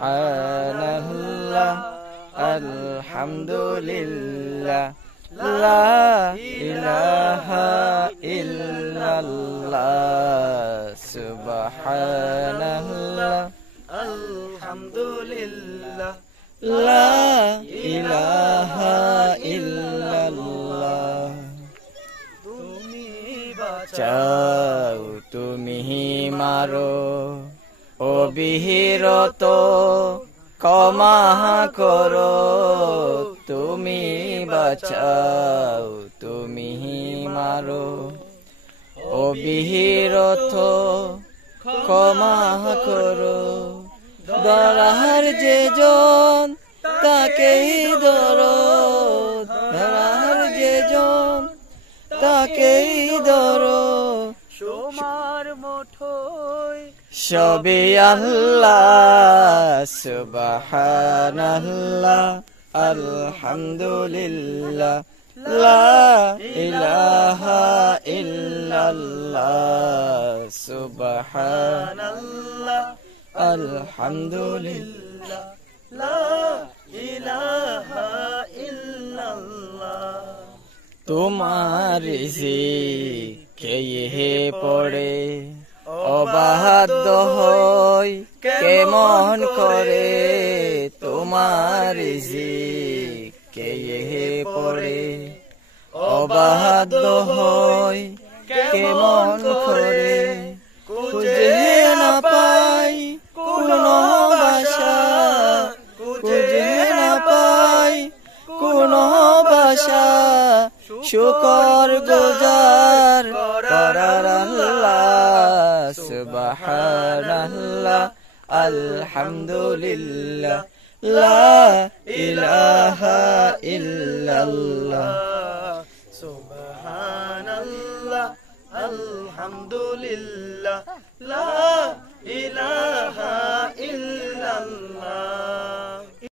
সুবহানাল্লাহ আলহামদুলিল্লাহ লা ইলাহা ইল্লাল্লাহ সুবহানাল্লাহ আলহামদুলিল্লাহ লা ইলাহা ইল্লাল্লাহ তুমি বাঁচাও তুমি মারো অবিরত ক্ষমা করো তুমি বাঁচাও তুমি মারো অবিরত ক্ষমা করো ধরার যে জন তাকেই ধরো ধরার যে জন তাকেই ধরো সোমার মুঠোয় সবে আল্লাহ সুবহানাল্লাহ আলহামদুলিল্লাহ লা ইলাহা ইল্লাল্লাহ সুবহানাল্লাহ আলহামদুলিল্লাহ লা ইলাহা ইল্লাল্লাহ তোমার রিজিকে পড়ে অবাধ্য হই কেমন করে তোমার রিজিকে পড়ে অবাধ্য হই কেমন করে খুঁজে না পাই কোন ভাষা খুঁজে না পাই কোন ভাষা শুকর গুজার করার আল্লাহ সুবহানাল্লাহ আলহামদুলিল্লাহ লা ইলাহা ইল্লাল্লাহ সুবহানাল্লাহ আলহামদুলিল্লাহ লা